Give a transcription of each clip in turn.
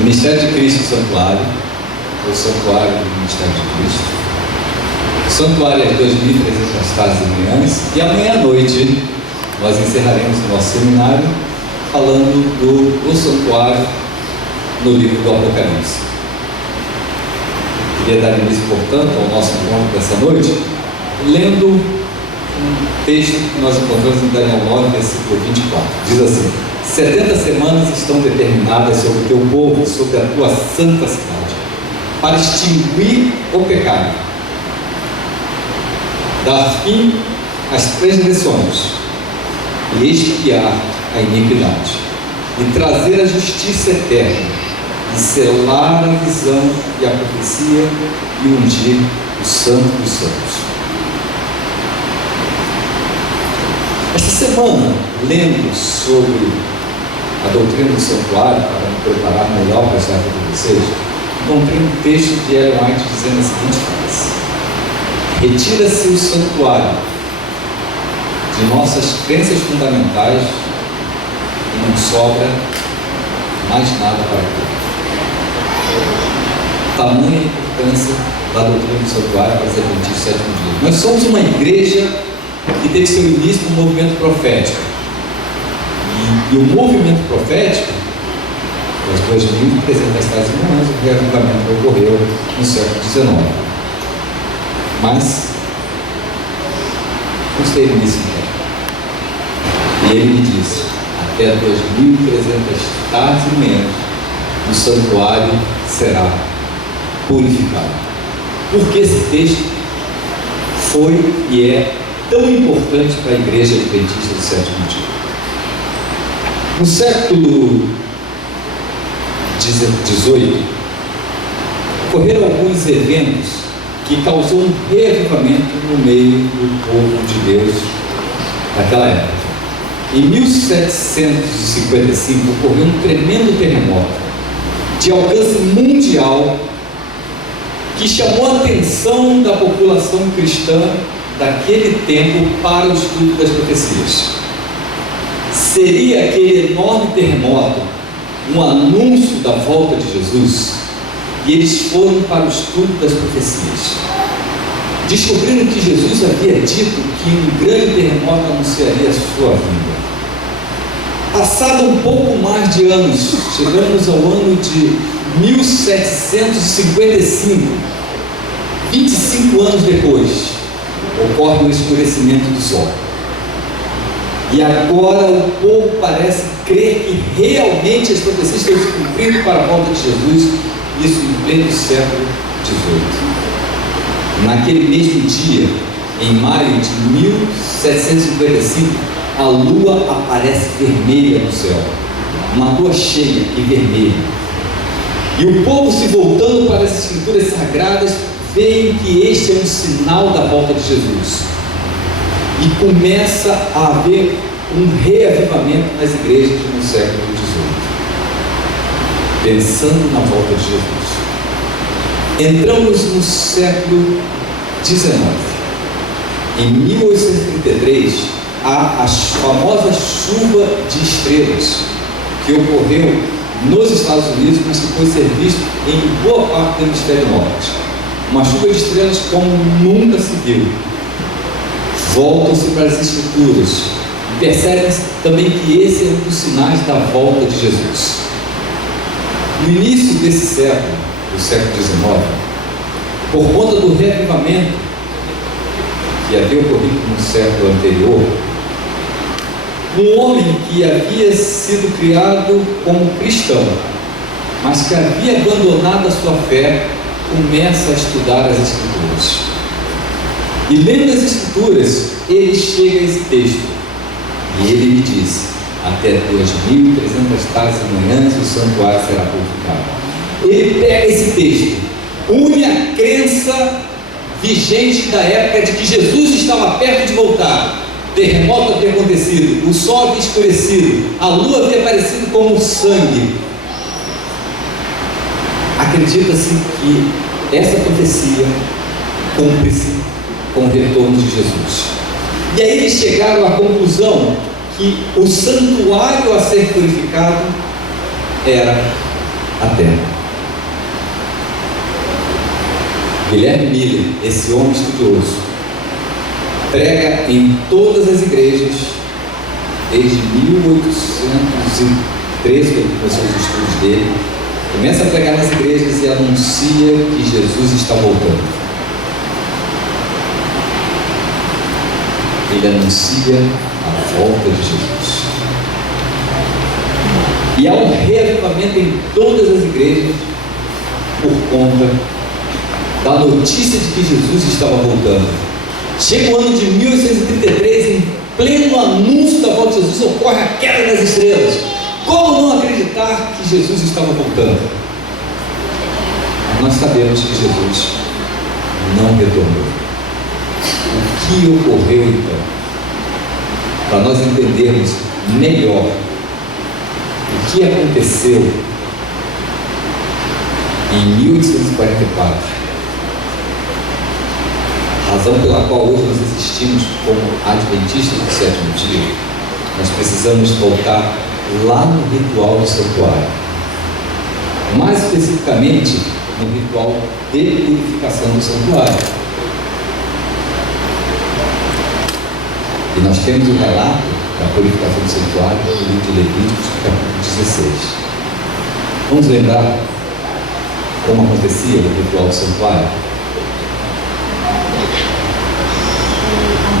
Ministério de Cristo Santuário, o Santuário do Ministério de Cristo. O Santuário é 2.300 tardes e manhãs, e amanhã à noite nós encerraremos o nosso seminário falando do Santuário no livro do Apocalipse. Queria dar início, portanto, ao nosso encontro dessa noite, lendo um texto que nós encontramos em Daniel 9, versículo 24. Diz assim: 70 semanas estão determinadas sobre o teu povo, sobre a tua santa cidade, para extinguir o pecado, dar fim às transgressões e expiar a iniquidade, e trazer a justiça eterna, e selar a visão e a profecia, e ungir o santo dos santos. Esta semana, lendo sobre a doutrina do santuário, para me preparar melhor para estar aqui com vocês, encontrei um texto de Ellen White dizendo a seguinte frase: retira-se o santuário de nossas crenças fundamentais e não sobra mais nada para ter. Tamanha a importância da doutrina do santuário para os adventistas do sétimo dia. Nós somos uma igreja que teve seu início no movimento profético. E o movimento profético, das 2.300 tardes e manhãs, o reavivamento ocorreu no século XIX. Mas não teve início então. E ele me disse: até 2.300 tardes e manhãs o santuário será purificado. Porque esse texto foi e é tão importante para a igreja adventista do sétimo dia. No século XVIII, ocorreram alguns eventos que causou um reavivamento no meio do povo de Deus naquela época. Em 1755 ocorreu um tremendo terremoto de alcance mundial que chamou a atenção da população cristã daquele tempo para o estudo das profecias. Seria aquele enorme terremoto um anúncio da volta de Jesus? E eles foram para o estudo das profecias. Descobriram que Jesus havia dito que um grande terremoto anunciaria a sua vinda. Passado um pouco mais de anos, chegamos ao ano de 1755, 25 anos depois, ocorre o escurecimento do sol. E agora o povo parece crer que realmente as profecias estão se cumprindo para a volta de Jesus, isso em pleno século XVIII. Naquele mesmo dia, em maio de 1755, a lua aparece vermelha no céu, uma lua cheia e vermelha. E o povo, se voltando para as escrituras sagradas, veem que este é um sinal da volta de Jesus. E começa a haver um reavivamento nas igrejas no século XVIII, pensando na volta de Jesus. Entramos no século XIX. Em 1833, há a famosa chuva de estrelas, que ocorreu nos Estados Unidos, mas que foi ser visto em boa parte do hemisfério norte. Uma chuva de estrelas como nunca se viu. Voltam-se para as escrituras e percebem-se também que esse é um dos sinais da volta de Jesus. No início desse século, do século XIX, por conta do reavivamento que havia ocorrido no século anterior, um homem que havia sido criado como cristão, mas que havia abandonado a sua fé, começa a estudar as Escrituras. E lendo as Escrituras, ele chega a esse texto, e ele me diz: até 2.300 tardes e manhãs o santuário será purificado. Ele pega esse texto, une a crença vigente da época de que Jesus estava perto de voltar. Terremoto havia acontecido, o sol havia escurecido, a lua havia aparecido como sangue. Acredita-se que essa profecia cumpre-se com o retorno de Jesus. E aí eles chegaram à conclusão que o santuário a ser purificado era a terra. Guilherme Miller, esse homem estudioso, prega em todas as igrejas desde 1813, quando começou os estudos dele. Começa a pregar nas igrejas e anuncia que Jesus está voltando. Ele anuncia a volta de Jesus. E há um reavivamento em todas as igrejas por conta da notícia de que Jesus estava voltando. Chega o ano de 1833, em pleno anúncio da volta de Jesus, ocorre a queda das estrelas. Como não acreditar que Jesus estava voltando? Nós sabemos que Jesus não retornou. O que ocorreu então? Para nós entendermos melhor o que aconteceu em 1844, razão pela qual hoje nós existimos como adventistas do sétimo dia, nós precisamos voltar lá no ritual do santuário, mais especificamente no ritual de purificação do santuário. E nós temos um relato da purificação do santuário no livro de Levíticos, capítulo 16. Vamos lembrar como acontecia o ritual do santuário?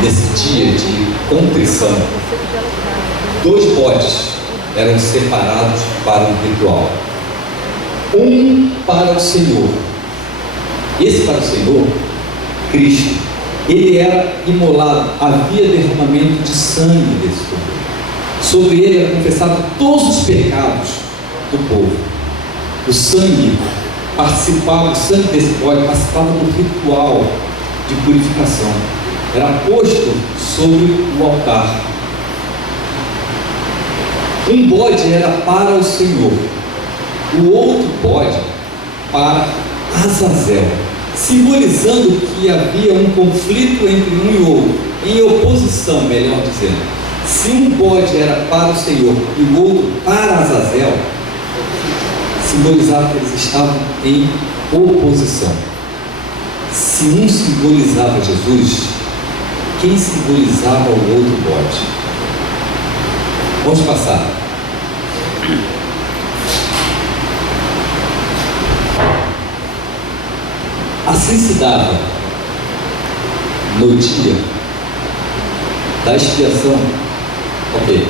Nesse dia de contrição, 2 bodes eram separados para o ritual. Um para o Senhor. Esse para o Senhor, Cristo, ele era imolado, havia derramamento de sangue desse povo. Sobre ele era confessado todos os pecados do povo. O sangue participava, o sangue desse bode participava do ritual de purificação. Era posto sobre o altar. Um bode era para o Senhor, o outro bode para Azazel, simbolizando que havia um conflito entre um e outro, em oposição, melhor dizendo. Se um bode era para o Senhor e o outro para Azazel, simbolizava que eles estavam em oposição. Se um simbolizava Jesus, quem simbolizava o outro bode? Vamos passar. Assim se dava no dia da expiação. Ok.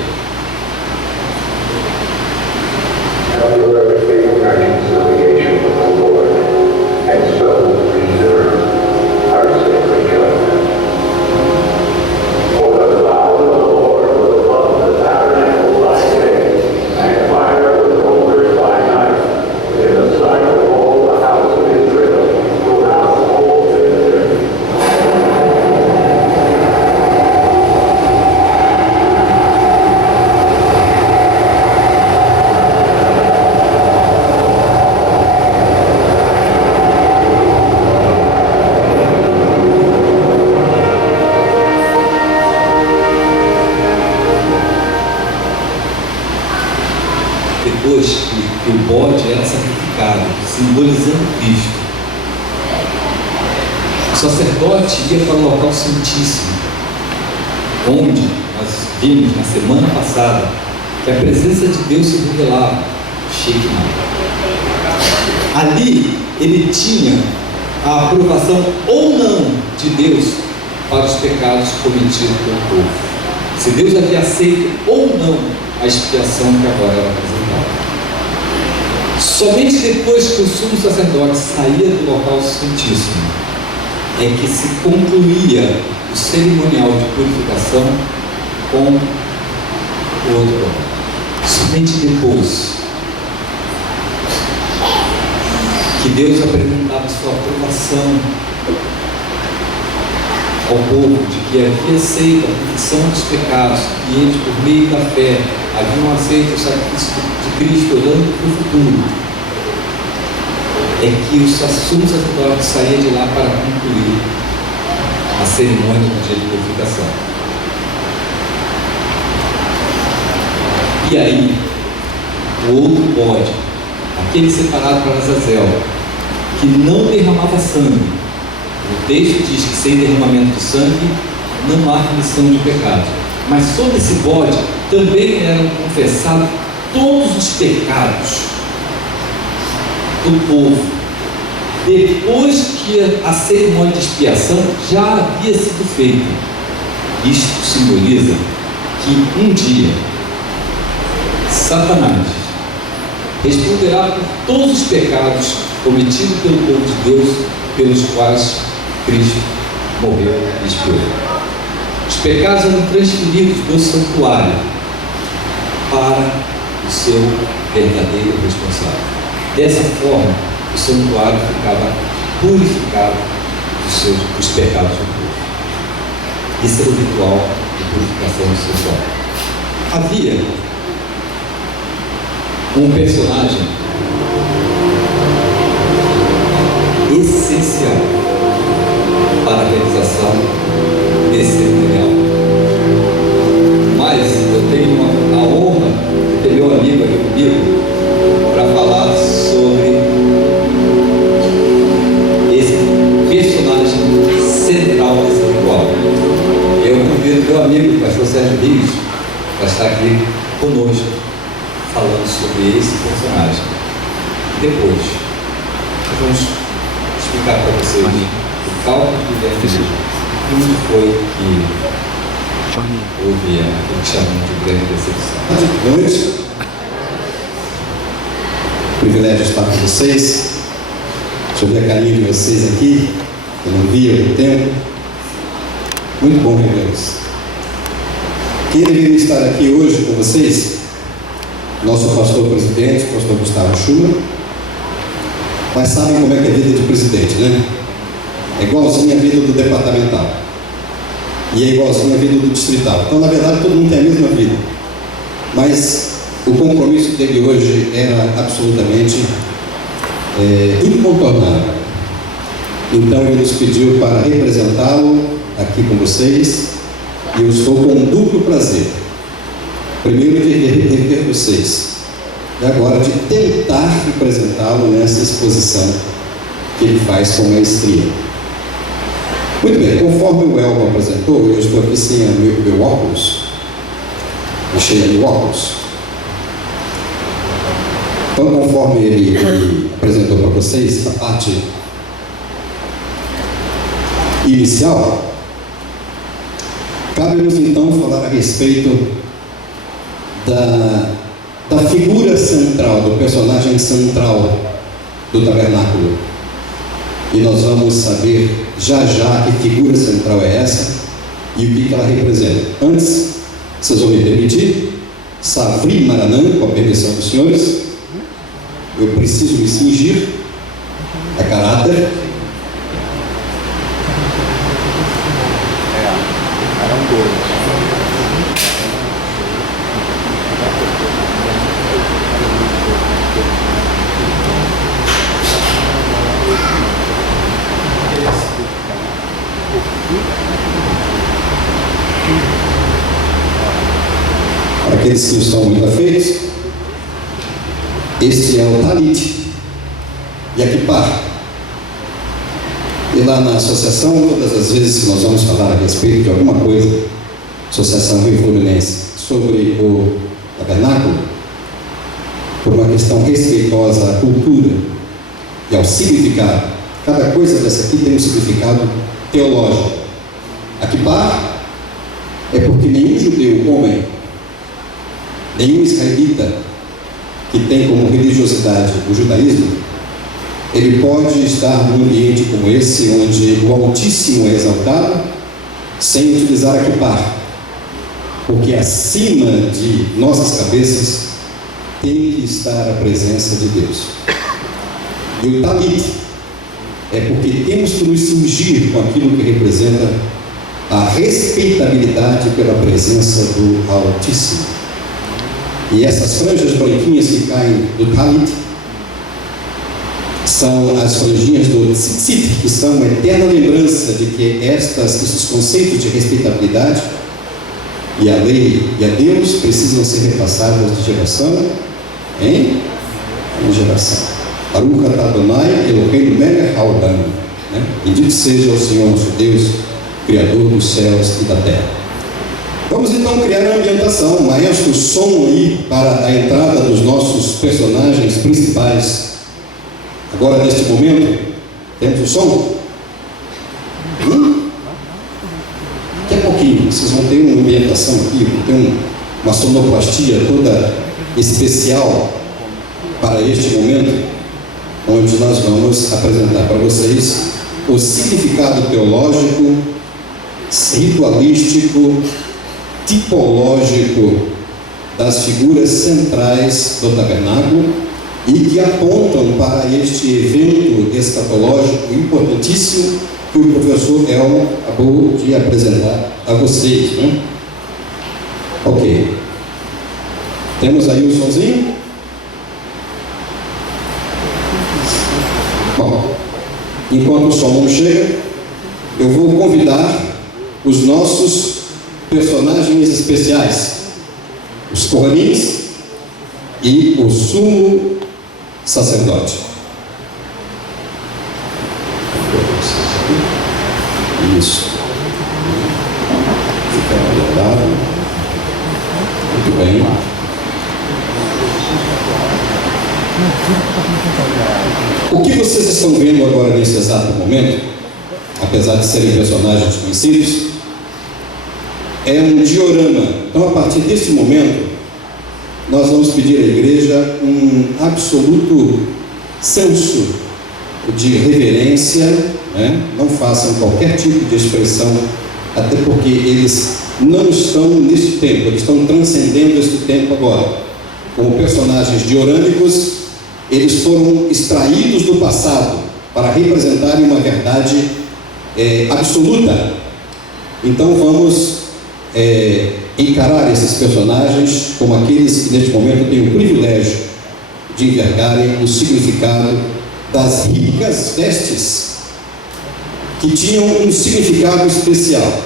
Depois que o bode era sacrificado, simbolizando Cristo, o sacerdote ia para o local santíssimo, onde nós vimos na semana passada que a presença de Deus se revelava, Shekinah. Ali ele tinha a aprovação ou não de Deus para os pecados cometidos pelo povo. Se Deus havia aceito ou não a expiação que agora era apresentada. Somente depois que o sumo sacerdote saía do local santíssimo é que se concluía o cerimonial de purificação com o outro local. Somente depois que Deus apresentava sua aprovação ao povo de que havia aceito a confissão dos pecados, e eles, por meio da fé, haviam aceito o sacrifício de Cristo, olhando para o futuro, é que o sumo sacerdote saía de lá para concluir a cerimônia de purificação. E aí, o outro bode aquele separado para Azazel, que não derramava sangue. O texto diz que sem derramamento de sangue não há remissão de pecado. Mas sobre esse bode também eram confessados todos os pecados do povo, depois que a cerimônia de expiação já havia sido feita. Isto simboliza que um dia Satanás responderá por todos os pecados cometidos pelo povo de Deus, pelos quais Cristo morreu e expiou. Os pecados eram transferidos do santuário para o seu verdadeiro responsável. Dessa forma, o santuário ficava purificado dos pecados do povo. Esse era o ritual de purificação do santuário. Havia um personagem essencial para a realização desse cerimonial. Mas eu tenho a honra de ter meu amigo aqui comigo para falar sobre esse personagem central desse ritual. Eu convido meu amigo, o pastor Sérgio Rios, para estar aqui conosco, falando sobre esse personagem. Depois, nós vamos explicar para vocês o cálculo de Deus e onde foi que houve aquilo que chamamos de grande decepção. Boa noite. Privilégio estar com vocês. Deixa eu ver a carinha de vocês aqui. Eu não vi há muito tempo. Muito bom revê-los. Quem deveria estar aqui hoje com vocês? Nosso pastor presidente, o pastor Gustavo Schumann. Mas sabem como é que é a vida de presidente, né? É igualzinho a vida do departamental. E é igualzinho a vida do distrital. Então, na verdade, todo mundo tem a mesma vida. Mas o compromisso dele hoje era absolutamente incontornável. Então, ele nos pediu para representá-lo aqui com vocês. E eu estou com um duplo prazer. Primeiro, de rever vocês. E agora, de tentar representá-lo nessa exposição que ele faz com maestria. Muito bem, conforme o Elmo apresentou, eu estou aqui sem meu óculos. Deixei ali o óculos. Então, conforme ele apresentou para vocês a parte inicial, cabe-nos então falar a respeito da figura central, do personagem central do tabernáculo. E nós vamos saber já que figura central é essa e o que ela representa. Antes, vocês vão me permitir, Savri Maranã, com a permissão dos senhores, eu preciso me cingir a caráter. Para aqueles que não estão muito afeitos, este é o talit e a kippah. E lá na associação, todas as vezes que nós vamos falar a respeito de alguma coisa, Associação Rio Fluminense, sobre o tabernáculo, por uma questão respeitosa à cultura e ao significado, cada coisa dessa aqui tem um significado teológico. A kippah é porque nenhum judeu homem, nenhum israelita que tem como religiosidade o judaísmo, ele pode estar num ambiente como esse, onde o Altíssimo é exaltado, sem utilizar a kippah, porque acima de nossas cabeças tem que estar a presença de Deus. E o talit é porque temos que nos cingir com aquilo que representa a respeitabilidade pela presença do Altíssimo. E essas franjas branquinhas que caem do talit são as franjinhas do tzitzit, que são uma eterna lembrança de que esses conceitos de respeitabilidade e a lei e a Deus precisam ser repassadas de geração em uma geração. Baruch atah Adonai Eloheinu melech haolam, né? Bendito seja o Senhor nosso Deus, Criador dos céus e da terra. Vamos então criar a ambientação. Maestro, som aí para a entrada dos nossos personagens principais. Agora, neste momento, temos o som? Daqui a pouquinho, vocês vão ter uma ambientação aqui, vão ter uma sonoplastia toda especial para este momento, onde nós vamos apresentar para vocês o significado teológico, ritualístico, tipológico das figuras centrais do tabernáculo e que apontam para este evento escatológico importantíssimo que o professor Elmo acabou de apresentar a vocês, né? Ok. Temos aí o somzinho? Bom, enquanto o som não chega, eu vou convidar os nossos personagens especiais, os Kohanins e o sumo sacerdote. Isso. Fica agradável. Muito bem. O que vocês estão vendo agora nesse exato momento, apesar de serem personagens conhecidos, é um diorama. Então, a partir deste momento, nós vamos pedir à igreja um absoluto senso de reverência, né? Não façam qualquer tipo de expressão, até porque eles não estão neste tempo, eles estão transcendendo este tempo agora. Como personagens diorâmicos, eles foram extraídos do passado para representarem uma verdade absoluta. Então vamos encarar esses personagens como aqueles que neste momento têm o privilégio de enxergarem o significado das ricas vestes que tinham um significado especial,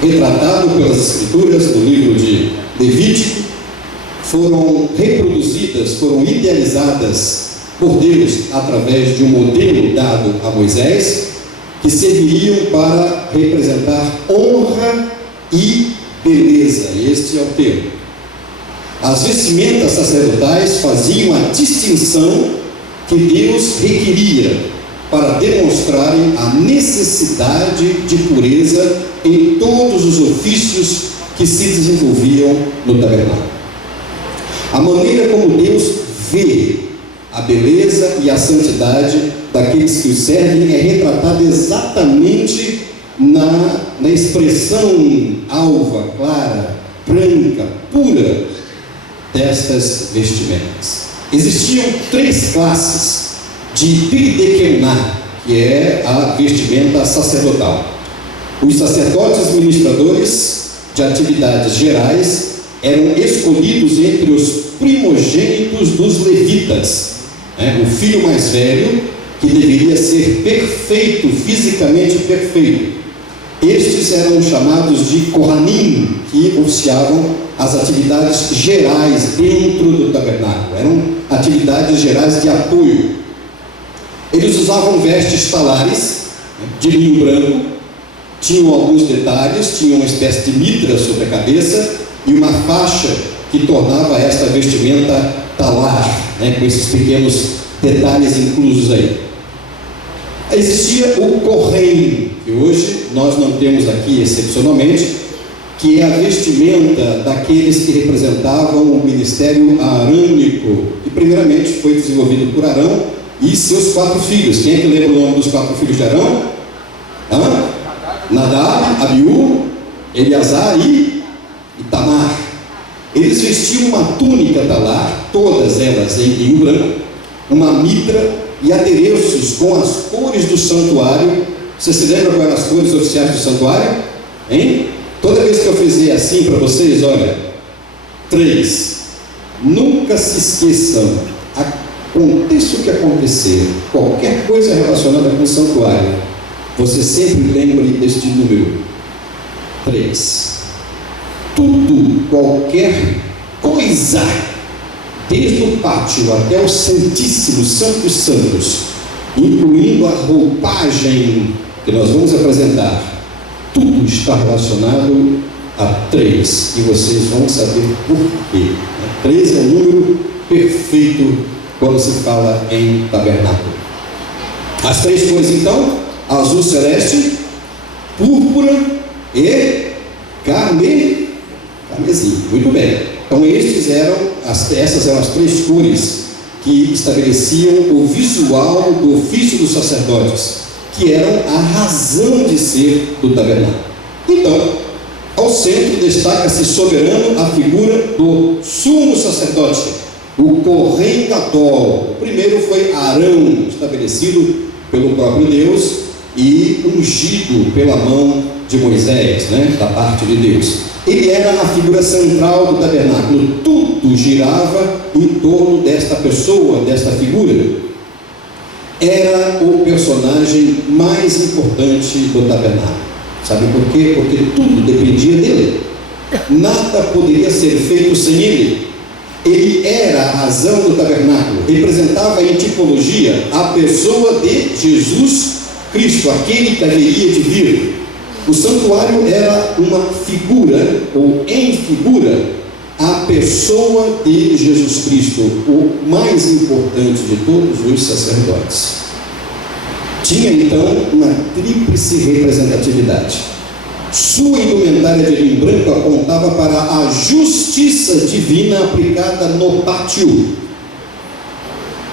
retratado pelas escrituras no livro de Levítico. Foram reproduzidas, foram idealizadas por Deus através de um modelo dado a Moisés, que serviriam para representar honra e beleza. Este é o termo. As vestimentas sacerdotais faziam a distinção que Deus requeria para demonstrarem a necessidade de pureza em todos os ofícios que se desenvolviam no tabernáculo. A maneira como Deus vê a beleza e a santidade daqueles que o servem é retratada exatamente na expressão alva, clara, branca, pura destas vestimentas. Existiam 3 classes de Bigdekená, que é a vestimenta sacerdotal. Os sacerdotes ministradores de atividades gerais eram escolhidos entre os primogênitos dos levitas, né? O filho mais velho, que deveria ser perfeito, fisicamente perfeito. Estes eram chamados de Kohanim, que oficiavam as atividades gerais dentro do tabernáculo. Eram atividades gerais de apoio. Eles usavam vestes talares, de linho branco, tinham alguns detalhes, tinham uma espécie de mitra sobre a cabeça e uma faixa que tornava esta vestimenta talar, né, com esses pequenos detalhes inclusos aí. Existia o Kohen, que hoje nós não temos aqui excepcionalmente, que é a vestimenta daqueles que representavam o ministério arânico, que primeiramente foi desenvolvido por Arão e seus 4 filhos. Quem é que lembra o nome dos 4 filhos de Arão? Nadab, Abiú, Eleazar e Itamar. Eles vestiam uma túnica talar, todas elas em linho branco, uma mitra e adereços com as cores do santuário. Você se lembra quais eram as cores oficiais do santuário? Hein? Toda vez que eu fizer assim para vocês, olha, 3. Nunca se esqueçam, aconteça o que acontecer, qualquer coisa relacionada com o santuário, você sempre lembre deste número 3. Tudo, qualquer coisa desde o pátio até o Santíssimo, Santo dos Santos, incluindo a roupagem que nós vamos apresentar, tudo está relacionado a 3, e vocês vão saber por quê. 3 é um número perfeito quando se fala em tabernáculo. As 3 cores, então: azul celeste, púrpura e carmesim. Muito bem. Então essas eram as 3 cores que estabeleciam o visual do ofício dos sacerdotes, que eram a razão de ser do tabernáculo. Então, ao centro destaca-se soberano a figura do sumo sacerdote, o Kohen Gadol. O primeiro foi Arão, estabelecido pelo próprio Deus e ungido pela mão de Moisés, da parte de Deus. Ele era a figura central do tabernáculo. Tudo girava em torno desta pessoa, desta figura. Era o personagem mais importante do tabernáculo. Sabe por quê? Porque tudo dependia dele. Nada poderia ser feito sem ele. Ele era a razão do tabernáculo. Representava em tipologia a pessoa de Jesus Cristo, aquele que haveria de vir. O santuário era uma figura, ou em figura, a pessoa de Jesus Cristo, o mais importante de todos os sacerdotes. Tinha então uma tríplice representatividade. Sua indumentária de linho branco apontava para a justiça divina aplicada no pátio.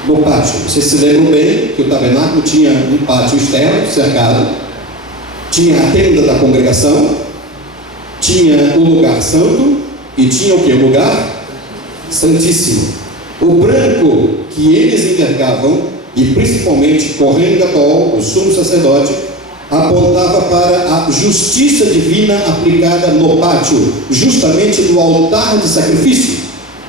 No pátio, vocês se lembram bem que o tabernáculo tinha um pátio externo, cercado, tinha a tenda da congregação, tinha o lugar santo e tinha o que? O lugar santíssimo. O branco que eles envergavam, e principalmente Kohen Gadol, o sumo sacerdote, apontava para a justiça divina aplicada no pátio, justamente no altar de sacrifício,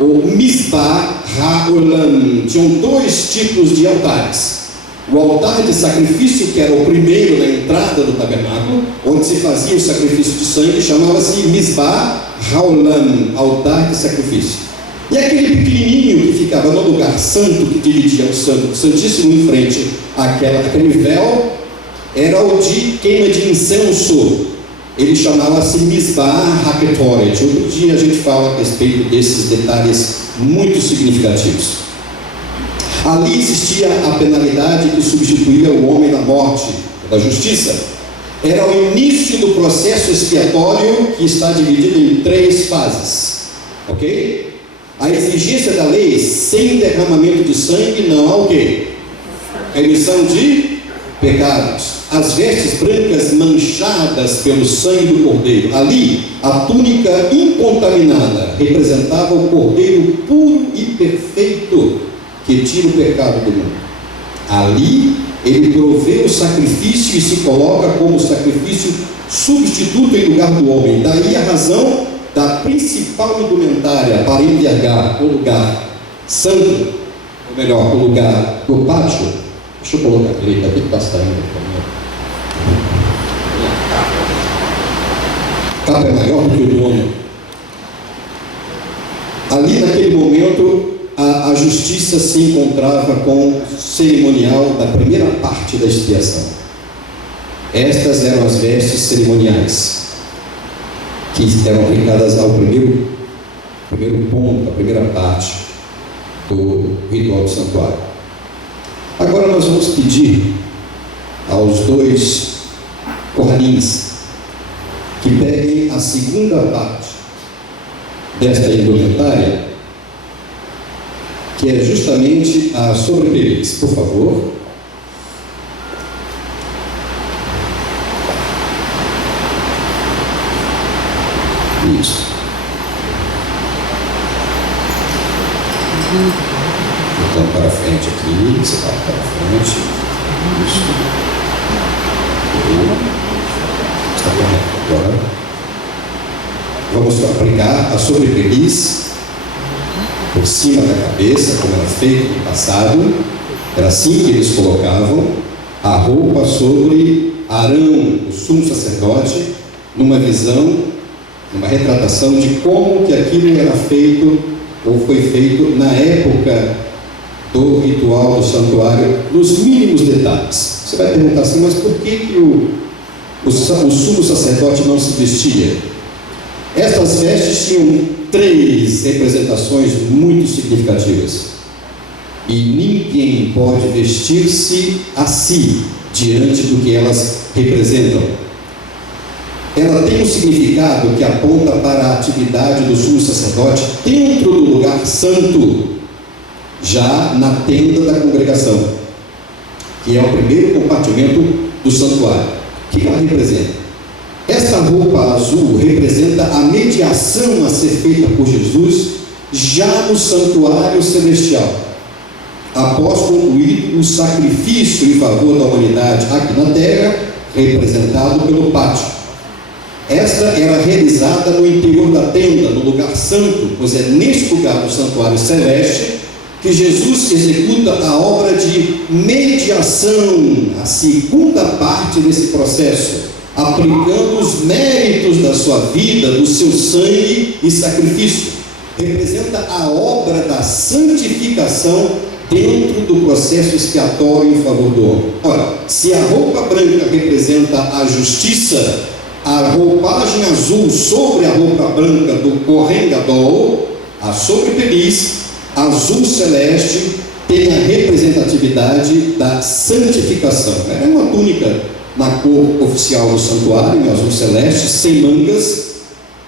o Mizbah HaOlam. Tinham 2 tipos de altares. O altar de sacrifício, que era o primeiro na entrada do tabernáculo, onde se fazia o sacrifício de sangue, chamava-se Mizbah HaOlam, altar de sacrifício. E aquele pequenininho que ficava no lugar santo, que dividia o santo do santíssimo em frente àquele véu, era o de queima de incenso. Ele chamava-se Mizbah HaKetoret. Outro dia a gente fala a respeito desses detalhes muito significativos. Ali existia a penalidade que substituía o homem na morte, da justiça. Era o início do processo expiatório, que está dividido em 3 fases. Ok? A exigência da lei, sem derramamento de sangue, não há o quê? Remissão de pecados. As vestes brancas manchadas pelo sangue do cordeiro. Ali, a túnica incontaminada representava o cordeiro puro e perfeito que tira o pecado do mundo. Ali, ele provê o sacrifício e se coloca como sacrifício substituto em lugar do homem. Daí a razão da principal indumentária para envergar o lugar santo, ou melhor, o lugar do pátio. Deixa eu colocar aqui, está bem bastante. A capa é maior do que o do homem. Ali naquele momento a justiça se encontrava com o cerimonial da primeira parte da expiação. Estas eram as vestes cerimoniais que eram aplicadas ao primeiro ponto, a primeira parte do ritual do santuário. Agora nós vamos pedir aos 2 corralins que peguem a segunda parte desta indumentária, que é justamente a sobrepeliz. Por favor. Isso. Então, para frente aqui, você vai para frente. Isso. Está correto agora. Vamos aplicar a sobrepeliz por cima da cabeça, como era feito no passado. Era assim que eles colocavam a roupa sobre Arão, o sumo sacerdote, numa visão, numa retratação de como que aquilo era feito ou foi feito na época do ritual do santuário, nos mínimos detalhes. Você vai perguntar assim, mas por que o sumo sacerdote não se vestia? Estas vestes tinham 3 representações muito significativas. E ninguém pode vestir-se assim diante do que elas representam. Ela tem um significado que aponta para a atividade do sumo sacerdote dentro do lugar santo, já na tenda da congregação, que é o primeiro compartimento do santuário. O que ela representa? Esta roupa azul representa a mediação a ser feita por Jesus já no santuário celestial, após concluído o sacrifício em favor da humanidade aqui na terra, representado pelo pátio. Esta era realizada no interior da tenda, no lugar santo, pois é neste lugar do santuário celeste que Jesus executa a obra de mediação, a segunda parte desse processo, aplicando os méritos da sua vida, do seu sangue e sacrifício. Representa a obra da santificação dentro do processo expiatório em favor do homem. Ora, se a roupa branca representa a justiça, a roupagem azul sobre a roupa branca do Kohen Gadol, a sobrepeliz azul celeste, tem a representatividade da santificação. É uma túnica na cor oficial do santuário, em azul celeste, sem mangas,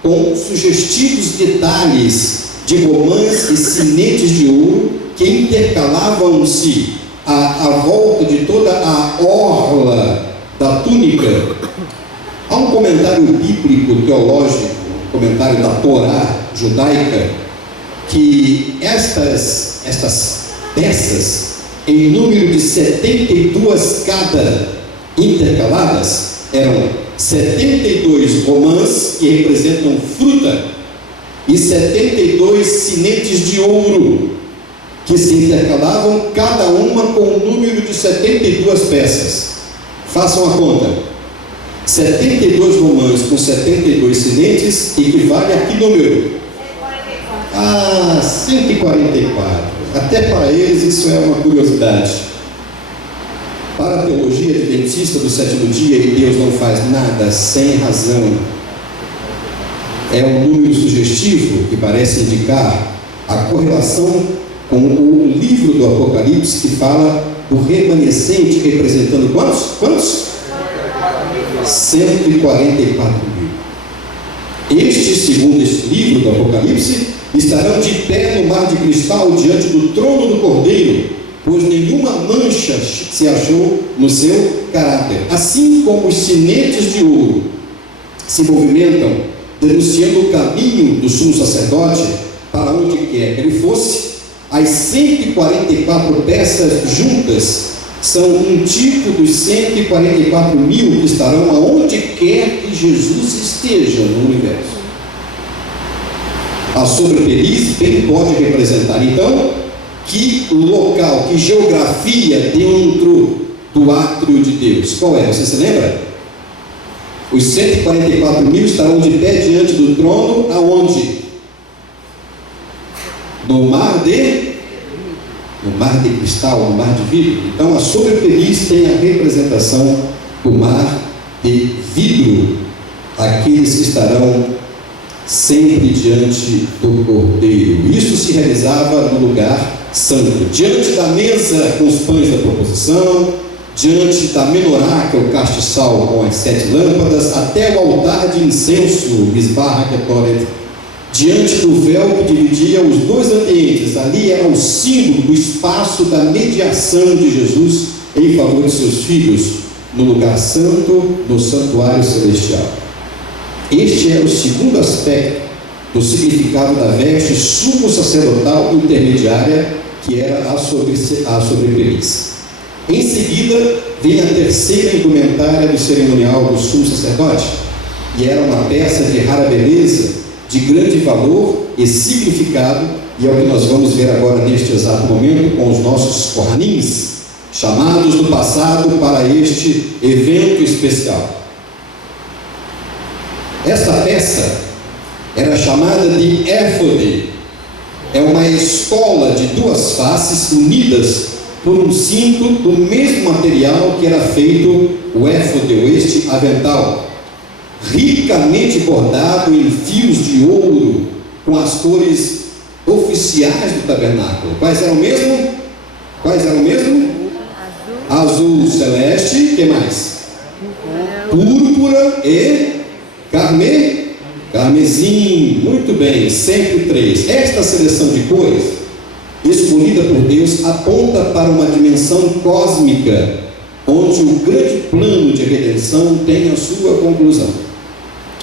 com sugestivos detalhes de romãs e sinetes de ouro que intercalavam-se à volta de toda a orla da túnica. Há um comentário bíblico teológico, um comentário da Torá judaica, que estas peças, em número de 72 cada intercaladas, eram 72 romãs que representam fruta e 72 sinetes de ouro que se intercalavam, cada uma com um número de 72 peças. Façam a conta. 72 romãs com 72 sinetes equivale a que número? 144. Até para eles isso é uma curiosidade. Para a teologia adventista do sétimo dia, e Deus não faz nada sem razão, é um número sugestivo que parece indicar a correlação com o livro do Apocalipse, que fala do remanescente, representando quantos? 144 mil. Estes, segundo este livro do Apocalipse, estarão de pé no mar de cristal diante do trono do Cordeiro, pois nenhuma mancha se achou no seu caráter. Assim como os sinetes de ouro se movimentam, denunciando o caminho do sumo sacerdote para onde quer que ele fosse, as 144 peças juntas são um tipo dos 144 mil que estarão aonde quer que Jesus esteja no universo. A sobrepeliz bem pode representar, então, que local, que geografia dentro do átrio de Deus. Qual é? Você se lembra? Os 144 mil estarão de pé diante do trono, aonde? No mar de cristal, no mar de vidro. Então a sobrepeliz tem a representação do mar de vidro, aqueles que estarão sempre diante do Cordeiro. Isso se realizava no lugar santo, diante da mesa com os pães da proposição, diante da menorá, que é o castiçal com as 7 lâmpadas, até o altar de incenso, Misbah HaKetoret, diante do véu que dividia os dois ambientes. Ali era o símbolo do espaço da mediação de Jesus em favor de seus filhos, no lugar santo, no santuário celestial. Este é o segundo aspecto do significado da veste sumo sacerdotal intermediária, que era a sobrepeliz. Em seguida, vem a terceira indumentária do cerimonial do sumo sacerdote, e era uma peça de rara beleza, de grande valor e significado, e é o que nós vamos ver agora neste exato momento com os nossos kohanins, chamados no passado para este evento especial. Esta peça era chamada de éfode, é uma escola de duas faces unidas por um cinto do mesmo material que era feito o éfode, ou este avental, ricamente bordado em fios de ouro, com as cores oficiais do tabernáculo. Quais eram mesmo? Azul celeste, que mais? Púrpura e carmesim. Muito bem, sempre 3. Esta seleção de cores, escolhida por Deus, aponta para uma dimensão cósmica, onde o grande plano de redenção tem a sua conclusão.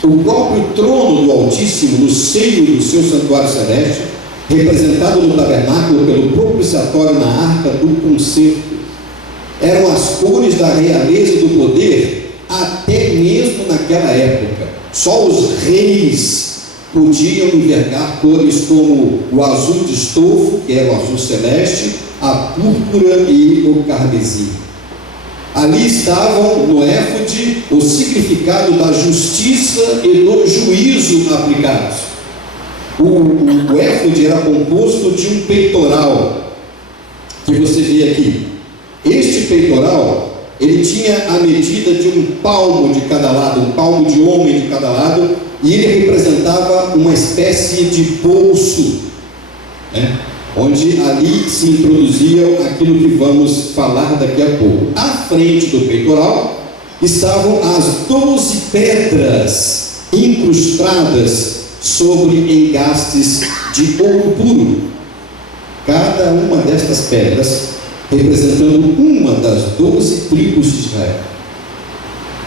O próprio trono do Altíssimo, no seio do seu santuário celeste, representado no tabernáculo pelo propiciatório na arca do concerto, eram as cores da realeza e do poder, até mesmo naquela época. Só os reis podiam envergar cores como o azul de estofo, que era o azul celeste, a púrpura e o carmesim. Ali estavam no éfode o significado da justiça e do juízo aplicados. O éfode era composto de um peitoral, que você vê aqui. Este peitoral, ele tinha a medida de um palmo de cada lado, um palmo de homem de cada lado, e ele representava uma espécie de bolso, né? Onde ali se introduziam aquilo que vamos falar daqui a pouco. À frente do peitoral estavam as 12 pedras incrustadas sobre engastes de ouro puro, cada uma destas pedras representando uma das 12 tribos de Israel.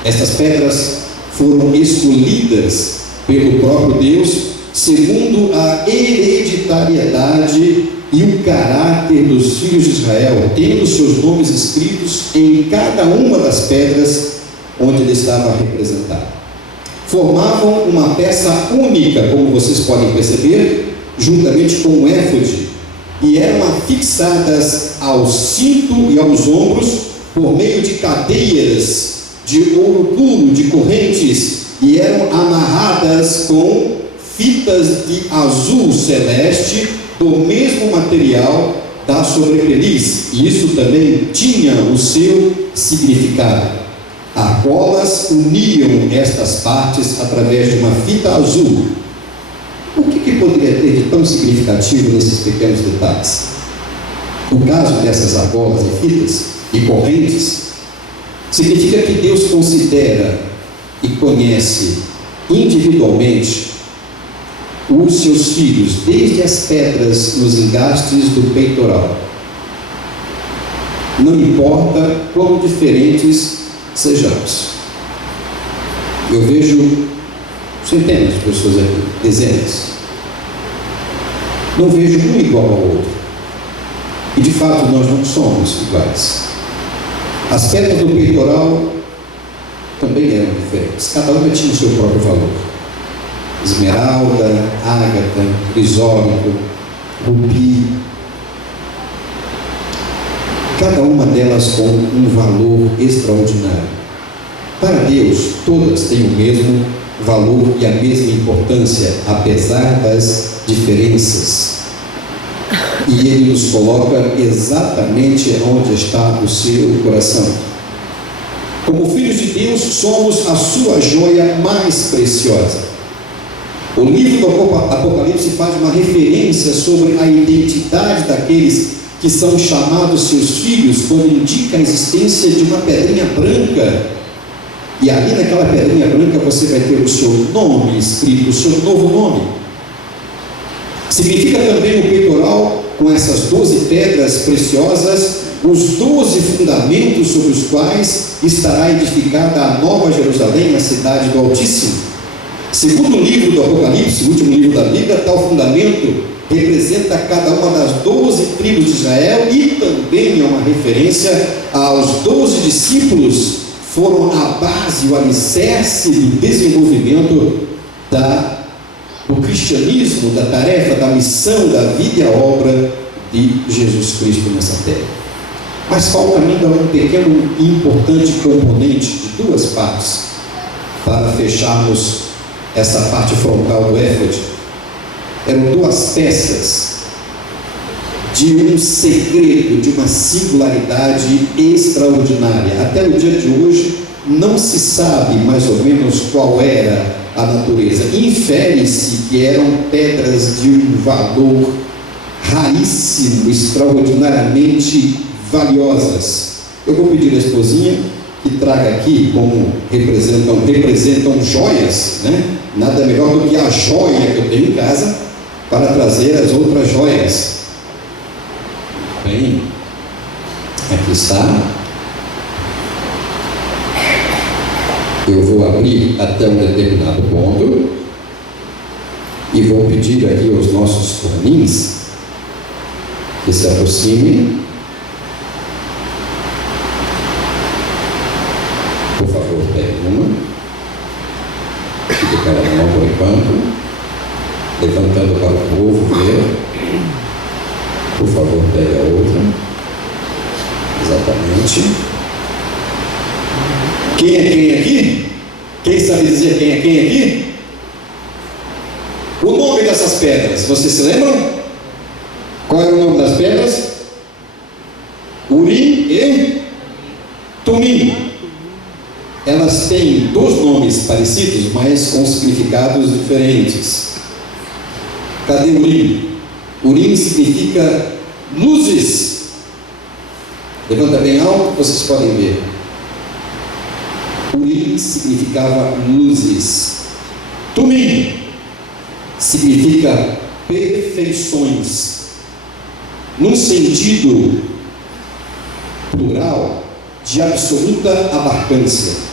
Estas pedras foram escolhidas pelo próprio Deus segundo a hereditariedade e o caráter dos filhos de Israel, tendo seus nomes escritos em cada uma das pedras onde ele estava representado. Formavam uma peça única, como vocês podem perceber, juntamente com o éfode, e eram afixadas ao cinto e aos ombros por meio de cadeias de ouro puro, de correntes, e eram amarradas com fitas de azul celeste do mesmo material da sobrepeliz. E isso também tinha o seu significado. Argolas uniam estas partes através de uma fita azul. O que poderia ter de tão significativo nesses pequenos detalhes? O caso dessas argolas e fitas e correntes significa que Deus considera e conhece individualmente os seus filhos, desde as pedras nos engastes do peitoral. Não importa quão diferentes sejamos. Eu vejo centenas de pessoas aqui, dezenas. Não vejo um igual ao outro. E de fato nós não somos iguais. As pedras do peitoral também eram diferentes. Cada uma tinha o seu próprio valor. Esmeralda, ágata, crisólito, rubi. Cada uma delas com um valor extraordinário. Para Deus, todas têm o mesmo valor e a mesma importância, apesar das diferenças. E Ele nos coloca exatamente onde está o seu coração. Como filhos de Deus, somos a sua joia mais preciosa. O livro do Apocalipse faz uma referência sobre a identidade daqueles que são chamados seus filhos, quando indica a existência de uma pedrinha branca. E ali naquela pedrinha branca você vai ter o seu nome escrito, o seu novo nome. Significa também o peitoral, com essas 12 pedras preciosas, os 12 fundamentos sobre os quais estará edificada a Nova Jerusalém, a cidade do Altíssimo. Segundo o livro do Apocalipse, o último livro da Bíblia, tal fundamento representa cada uma das 12 tribos de Israel e também é uma referência aos 12 discípulos, foram a base, o alicerce do desenvolvimento do cristianismo, da tarefa, da missão, da vida e a obra de Jesus Cristo nessa terra. Mas falta ainda um pequeno e importante componente de duas partes para fecharmos essa parte frontal do éfode. Eram duas peças de um segredo, de uma singularidade extraordinária. Até o dia de hoje não se sabe mais ou menos qual era a natureza. Infere-se que eram pedras de um valor raríssimo, extraordinariamente valiosas. Eu vou pedir à esposinha que traga aqui como representam joias, né? Nada melhor do que a joia que eu tenho em casa para trazer as outras joias. Bem, aqui está. Eu vou abrir até um determinado ponto e vou pedir aqui aos nossos cornins que se aproximem. Por favor, pegue uma. Fique cada mão por enquanto, levantando para o povo ver. Por favor, pegue a outra. Exatamente. Quem é quem aqui? Quem sabe dizer quem é quem aqui? O nome dessas pedras, vocês se lembram? Qual é o nome das pedras? Urim e Tumim. Elas têm dois nomes parecidos, mas com significados diferentes. Cadê Urim? Urim significa luzes. Levanta bem alto, vocês podem ver. Urim significava luzes. Tumim significa perfeições. Num sentido plural, de absoluta abarcância.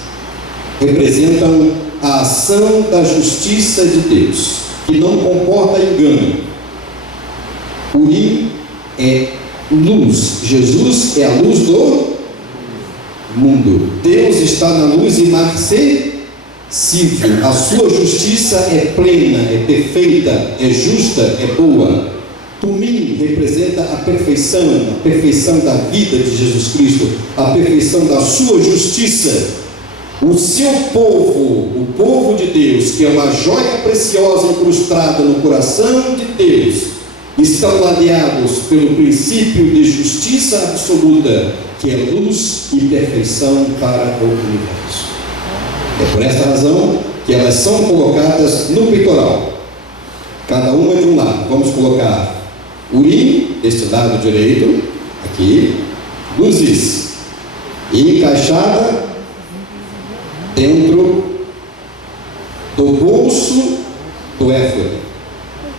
Representam a ação da justiça de Deus, que não comporta engano. Urim é luz. Jesus é a luz do mundo. Deus está na luz inacessível. A sua justiça é plena, é perfeita, é justa, é boa. Tumim representa a perfeição da vida de Jesus Cristo, a perfeição da sua justiça. O seu povo, o povo de Deus, que é uma joia preciosa incrustada no coração de Deus, estão ladeados pelo princípio de justiça absoluta, que é luz e perfeição para o universo. É por esta razão que elas são colocadas no peitoral, cada uma de um lado. Vamos colocar Urim deste lado direito, aqui, luzes, e encaixada dentro do bolso do éfode.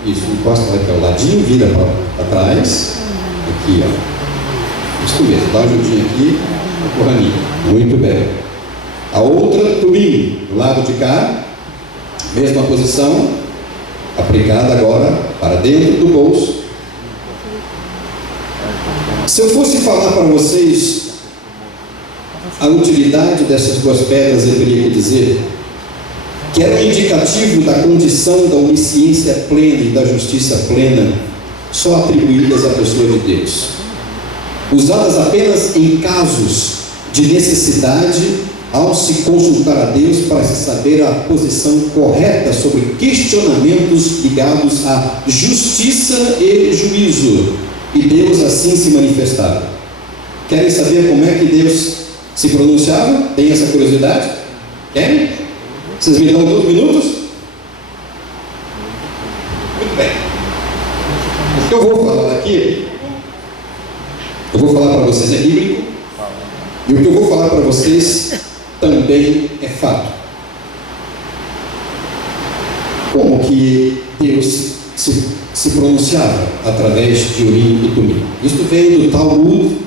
Isso, encosta aqui ao ladinho, vira para trás, aqui, ó. Isso mesmo, dá uma ajudinha aqui, a corraninha. Muito bem. A outra, Tumim, do lado de cá, mesma posição, aplicada agora para dentro do bolso. Se eu fosse falar para vocês a utilidade dessas duas pedras, eu teria que dizer que era um indicativo da condição da onisciência plena e da justiça plena, só atribuídas à pessoa de Deus, usadas apenas em casos de necessidade, ao se consultar a Deus para se saber a posição correta sobre questionamentos ligados à justiça e juízo, e Deus assim se manifestava. Querem saber como é que Deus se pronunciava? Tem essa curiosidade? Querem? Vocês me dão 2 minutos? Muito bem. O que eu vou falar aqui, eu vou falar para vocês é bíblico, e o que eu vou falar para vocês também é fato. Como que Deus se pronunciava através de Urim e Tumim? Isto vem do Talmud,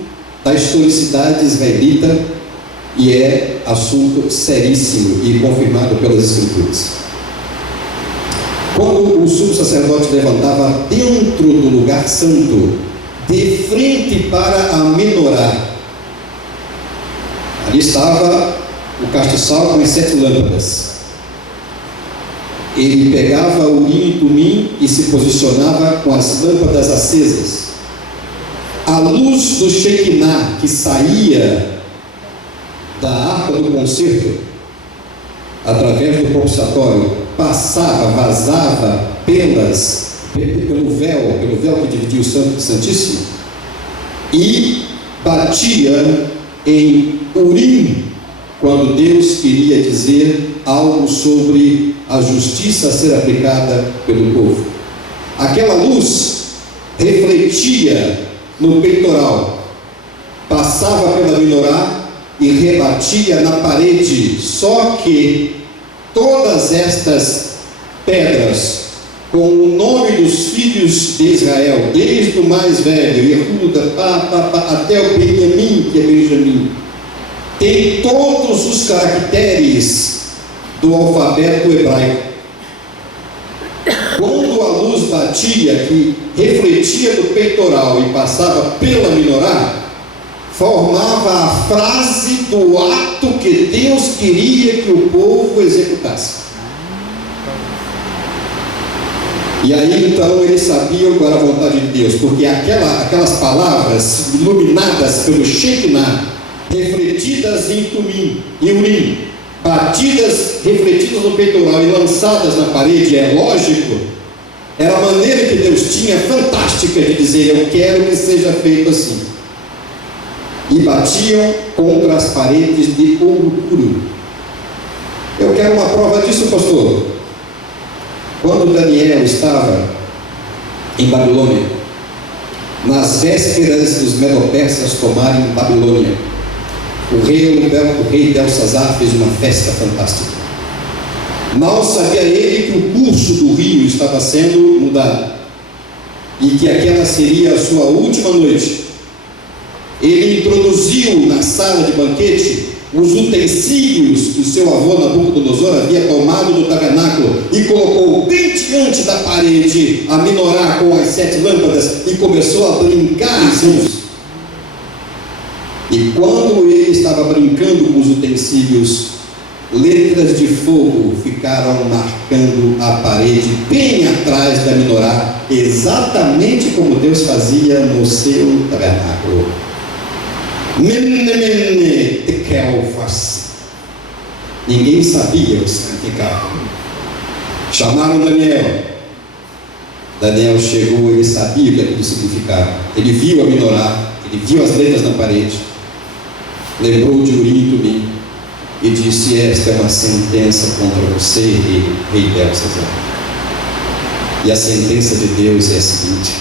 da historicidade israelita, e é assunto seríssimo e confirmado pelas Escrituras. Quando o sumo sacerdote levantava dentro do lugar santo, de frente para a menorá, ali estava o castiçal com as 7 lâmpadas. Ele pegava o Urim e Tumim e se posicionava com as lâmpadas acesas. A luz do Shekinah que saía da arca do concerto, através do propiciatório, passava, vazava pelo pelo véu que dividia o Santo do Santíssimo, e batia em Urim, quando Deus queria dizer algo sobre a justiça a ser aplicada pelo povo. Aquela luz refletia no peitoral, passava pela menorá e rebatia na parede. Só que todas estas pedras, com o nome dos filhos de Israel, desde o mais velho, Yehuda, até o Benjamim, que é Benjamim, tem todos os caracteres do alfabeto hebraico. Quando a luz batia, que refletia do peitoral e passava pela menorá, formava a frase do ato que Deus queria que o povo executasse. E aí então eles sabiam qual era a vontade de Deus, porque aquelas palavras iluminadas pelo Shekinah, refletidas em Tumim e Urim, batidas, refletidas no peitoral e lançadas na parede, é lógico, era a maneira que Deus tinha fantástica de dizer: eu quero que seja feito assim. E batiam contra as paredes de ouro puro. Eu quero uma prova disso, pastor. Quando Daniel estava em Babilônia, nas vésperas dos Medo-Persas tomarem Babilônia, o rei Belsazar fez uma festa fantástica. Mal sabia ele que o curso do rio estava sendo mudado e que aquela seria a sua última noite. Ele introduziu na sala de banquete os utensílios que o seu avô Nabucodonosor havia tomado do tabernáculo e colocou bem diante da parede a menorá com as 7 lâmpadas e começou a brincar com os. E quando ele estava brincando com os utensílios, letras de fogo ficaram marcando a parede bem atrás da menorá, exatamente como Deus fazia no seu tabernáculo. Ninguém sabia o que significava. Chamaram Daniel. Daniel chegou, ele sabia o que aquilo significava. Ele viu a menorá, ele viu as letras na parede, lembrou de Urim e Tumim e disse: esta é uma sentença contra você, rei Belsazar. E a sentença de Deus é a seguinte: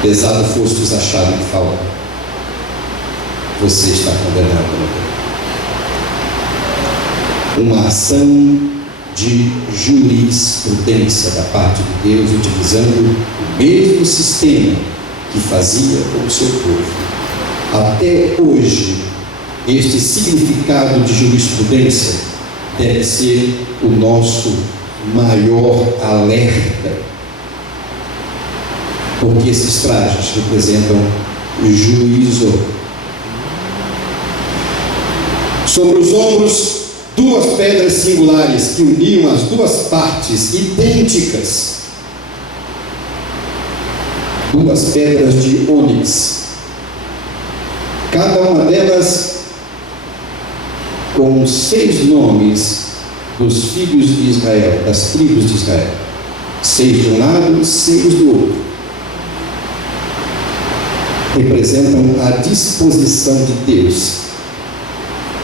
pesado fostes achado em falta, você está condenado. Uma ação de jurisprudência da parte de Deus, utilizando o mesmo sistema que fazia com o seu povo. Até hoje, este significado de jurisprudência deve ser o nosso maior alerta, porque esses trajes representam o juízo. Sobre os ombros, 2 pedras singulares que uniam as 2 partes idênticas, 2 pedras de ônix, cada uma delas com 6 nomes dos filhos de Israel, das tribos de Israel, 6 de um lado, 6 do outro, representam a disposição de Deus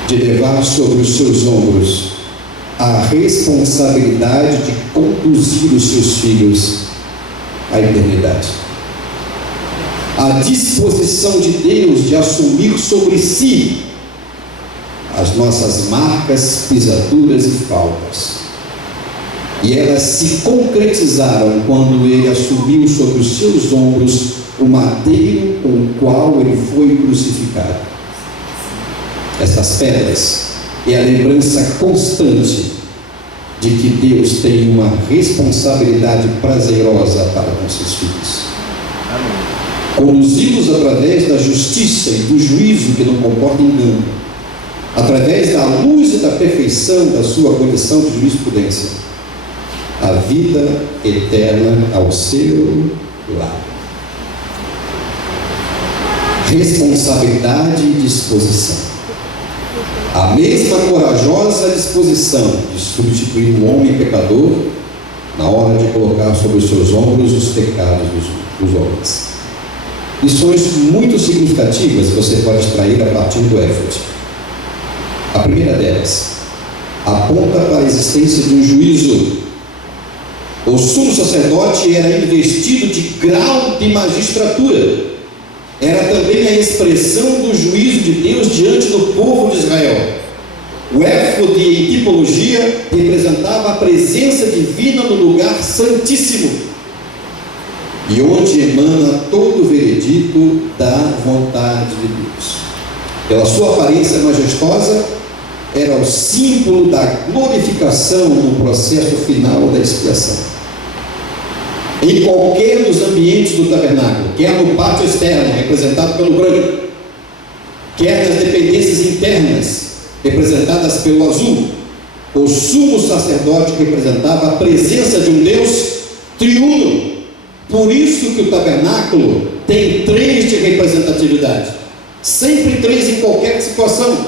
de levar sobre os seus ombros a responsabilidade de conduzir os seus filhos à eternidade. A disposição de Deus de assumir sobre si as nossas marcas, pisaduras e faltas. E elas se concretizaram quando ele assumiu sobre os seus ombros o madeiro com o qual ele foi crucificado. Essas pedras é a lembrança constante de que Deus tem uma responsabilidade prazerosa para com seus filhos. Conduzi-los através da justiça e do juízo que não comporta engano, através da luz e da perfeição da sua condição de jurisprudência, a vida eterna ao seu lado. Responsabilidade e disposição. A mesma corajosa disposição de substituir o homem pecador na hora de colocar sobre os seus ombros os pecados dos homens. Lições muito significativas você pode extrair a partir do éfode. A primeira delas aponta para a existência de um juízo. O sumo sacerdote era investido de grau de magistratura. Era também a expressão do juízo de Deus diante do povo de Israel. O éfode, em tipologia, representava a presença divina no lugar santíssimo, e onde emana todo o veredito da vontade de Deus. Pela sua aparência majestosa, era o símbolo da glorificação no processo final da expiação. Em qualquer dos ambientes do tabernáculo, quer no pátio externo, representado pelo branco, quer nas dependências internas, representadas pelo azul, o sumo sacerdote representava a presença de um Deus triuno. Por isso que o tabernáculo tem 3 de representatividade, sempre 3 em qualquer situação,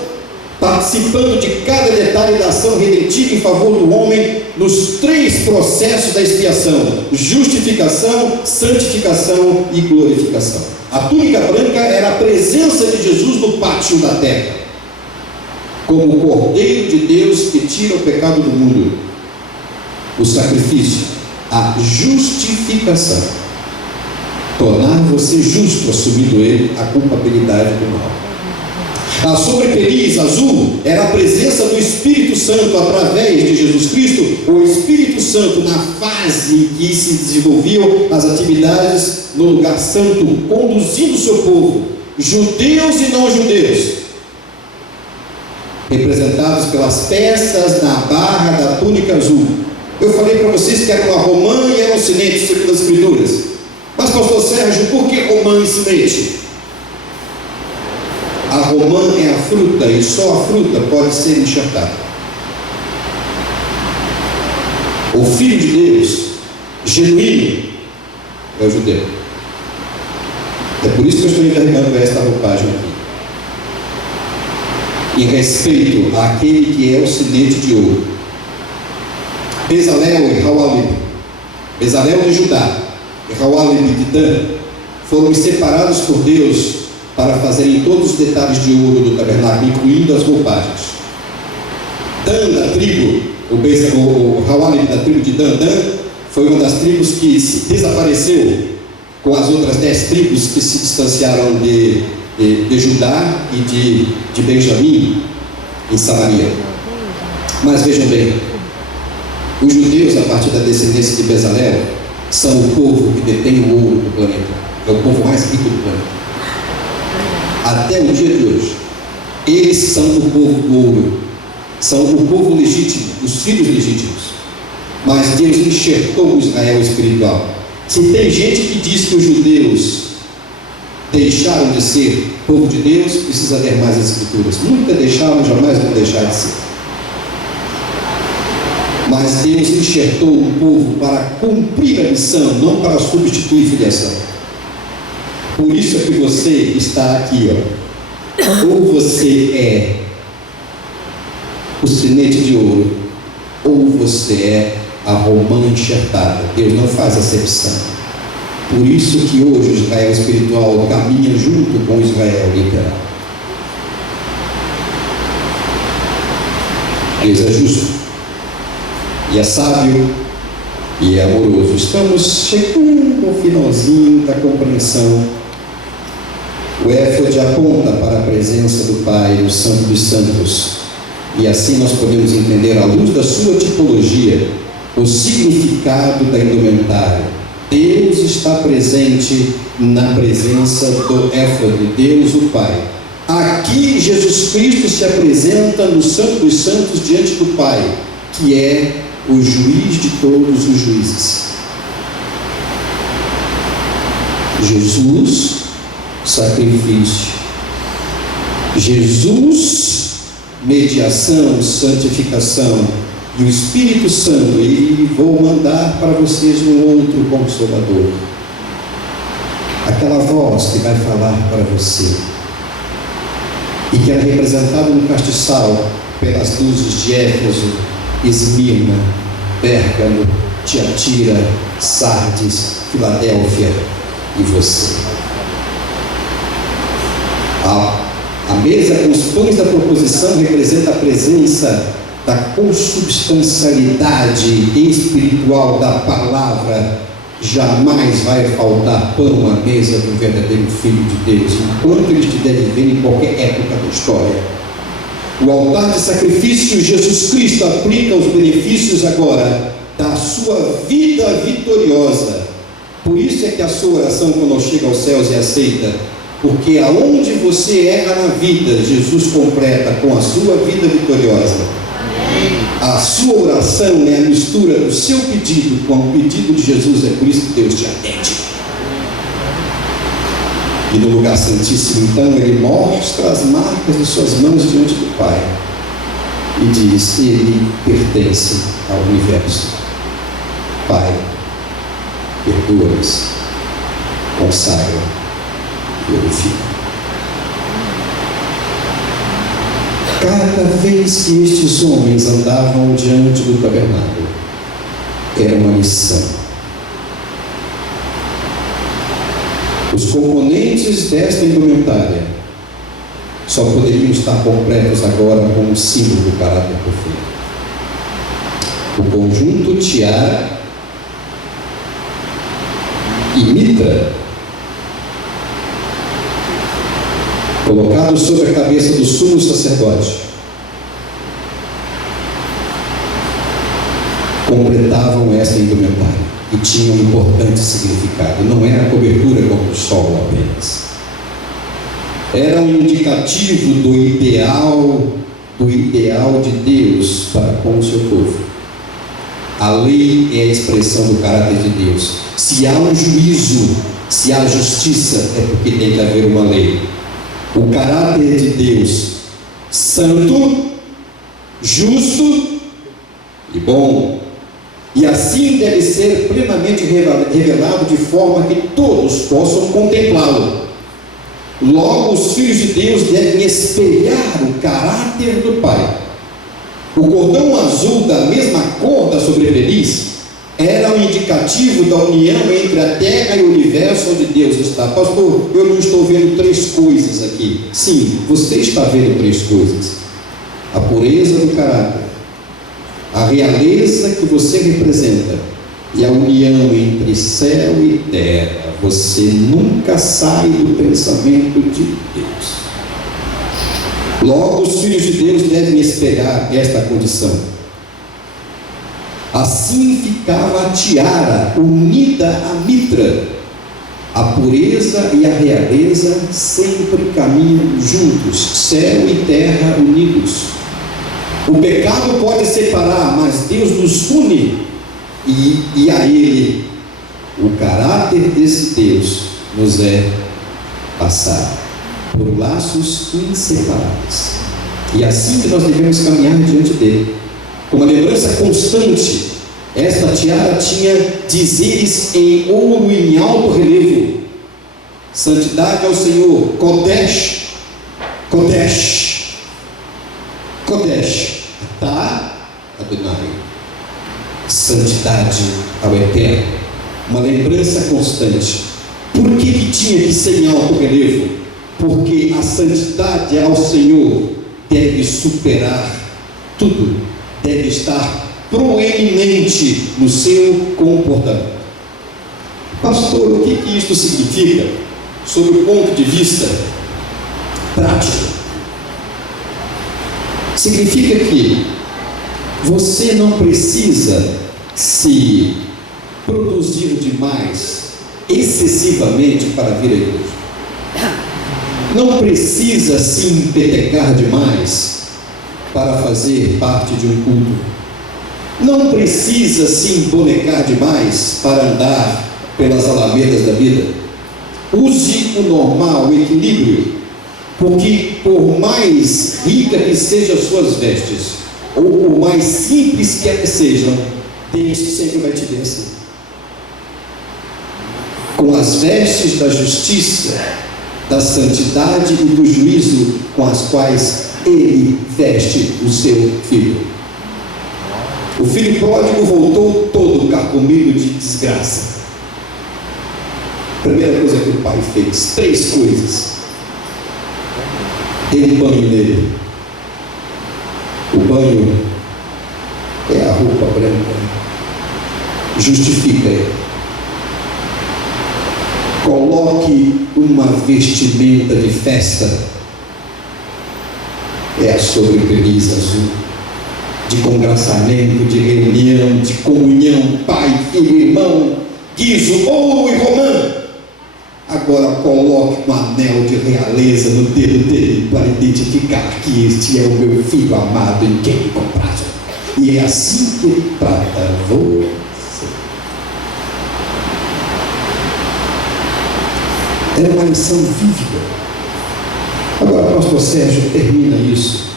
participando de cada detalhe da ação redentiva em favor do homem nos 3 processos da expiação: justificação, santificação e glorificação. A túnica branca era a presença de Jesus no pátio da terra, como o Cordeiro de Deus que tira o pecado do mundo. O sacrifício, a justificação, tornar você justo, assumindo ele a culpabilidade do mal. A sobrepeliz azul era a presença do Espírito Santo através de Jesus Cristo, o Espírito Santo na fase em que se desenvolviam as atividades no lugar santo, conduzindo o seu povo, judeus e não judeus, representados pelas peças na barra da túnica azul. Eu falei para vocês que era uma romã e era um sinete, segundo as Escrituras. Mas, pastor Sérgio, por que romã e sinete? A romã é a fruta, e só a fruta pode ser enxertada. O Filho de Deus, genuíno, é o judeu. É por isso que eu estou envergando esta roupagem aqui, em respeito àquele que é o sinete de ouro. Bezalel e Haualib, Bezalel de Judá e Haualib de Dan, foram separados por Deus para fazerem todos os detalhes de ouro do tabernáculo, incluindo as roupagens. Dan da tribo, o Haualib da tribo de Dan foi uma das tribos que se desapareceu com as outras 10 tribos que se distanciaram de Judá e de Benjamim em Samaria. Mas vejam bem, os judeus, a partir da descendência de Bezalel, são o povo que detém o ouro do planeta. É o povo mais rico do planeta. Até o dia de hoje, eles são o povo do ouro, são o povo legítimo, os filhos legítimos. Mas Deus enxertou o Israel espiritual. Se tem gente que diz que os judeus deixaram de ser povo de Deus, precisa ler mais as Escrituras. Nunca deixaram, jamais vão deixar de ser. Mas Deus enxertou o povo para cumprir a missão, não para substituir filiação. Por isso é que você está aqui, ó. Ou você é o sinete de ouro, ou você é a romã enxertada. Deus não faz acepção. Por isso que hoje o Israel espiritual caminha junto com o Israel literal. Deus é justo, e é sábio, e é amoroso. Estamos chegando ao finalzinho da compreensão. O éfode aponta para a presença do Pai no Santo dos Santos, e assim nós podemos entender, à luz da sua tipologia, o significado da indumentária. Deus está presente na presença do éfode, Deus o Pai. Aqui Jesus Cristo se apresenta no Santo dos Santos diante do Pai, que é o juiz de todos os juízes. Jesus, sacrifício. Jesus, mediação, santificação. E o Espírito Santo, e vou mandar para vocês um outro Consolador. Aquela voz que vai falar para você, e que é representado no castiçal pelas luzes de Éfeso, Esmirna, Pérgamo, Tiatira, Sardes, Filadélfia e você. A mesa com os pães da proposição representa a presença da consubstancialidade espiritual da palavra. Jamais vai faltar pão à mesa do verdadeiro Filho de Deus, enquanto ele estiver vivendo em qualquer época da história. O altar de sacrifício, Jesus Cristo aplica os benefícios agora da sua vida vitoriosa. Por isso é que a sua oração, quando chega aos céus, é aceita, porque aonde você erra na vida, Jesus completa com a sua vida vitoriosa. A sua oração é a mistura do seu pedido com o pedido de Jesus, é por isso que Deus te atende. E no lugar santíssimo, então, ele mostra as marcas de suas mãos diante do Pai e diz: ele pertence ao universo. Pai, perdoa-nos, consagra, glorifica. Cada vez que estes homens andavam diante do tabernáculo, era uma lição. Os componentes desta indumentária só poderiam estar completos agora com o símbolo do caráter profético. O conjunto tiara e mitra, colocado sobre a cabeça do sumo sacerdote, completavam esta indumentária e tinham um importante significado. Não era a cobertura contra o sol apenas, era um indicativo do ideal de Deus para com o seu povo. A lei é a expressão do caráter de Deus. Se há um juízo, se há justiça, é porque tem que haver uma lei. O caráter de Deus, santo, justo e bom, e assim deve ser plenamente revelado de forma que todos possam contemplá-lo. Logo, os filhos de Deus devem espelhar o caráter do Pai. O cordão azul da mesma cor da sobrepeliz era um indicativo da união entre a terra e o universo onde Deus está. Pastor, eu não estou vendo três coisas aqui. Sim, você está vendo três coisas: a pureza do caráter, a realeza que você representa e a união entre céu e terra. Você nunca sai do pensamento de Deus. Logo, os filhos de Deus devem espelhar esta condição. Assim ficava a tiara unida à mitra. A pureza e a realeza sempre caminham juntos, céu e terra unidos. O pecado pode separar, mas Deus nos une, e a Ele, o caráter desse Deus nos é passado por laços inseparáveis. E assim que nós devemos caminhar diante dele. Com uma lembrança constante, esta tiara tinha dizeres em ouro em alto relevo: santidade ao Senhor, Kodesh, Kodesh, Kodesh, Atah Adonai, santidade ao Eterno. Uma lembrança constante. Por que tinha que ser em alto relevo? Porque a santidade ao Senhor deve superar tudo, deve estar proeminente no seu comportamento. Pastor, o que isto significa sob o ponto de vista prático? Significa que você não precisa se produzir demais, excessivamente, para vir à igreja. Não precisa se empetecar demais para fazer parte de um culto. Não precisa se embonecar demais para andar pelas alamedas da vida. Use o normal, o equilíbrio, porque por mais rica que sejam as suas vestes, ou por mais simples que sejam, Deus sempre vai te vencer. Com as vestes da justiça, da santidade e do juízo com as quais Ele veste o seu Filho. O filho pródigo voltou todo carcomido de desgraça. Primeira coisa que o pai fez, 3 coisas. Deu um banho nele. O banho é a roupa branca. Justifica ele. Coloque uma vestimenta de festa. É a sobrepeliz azul. De congraçamento, de reunião, de comunhão, pai, filho, irmão, guiso, ouro e romã. Agora coloque um anel de realeza no dedo dele para identificar que este é o meu filho amado em quem me comprazo. E é assim que ele trata você. É uma lição vívida. Agora o pastor Sérgio termina isso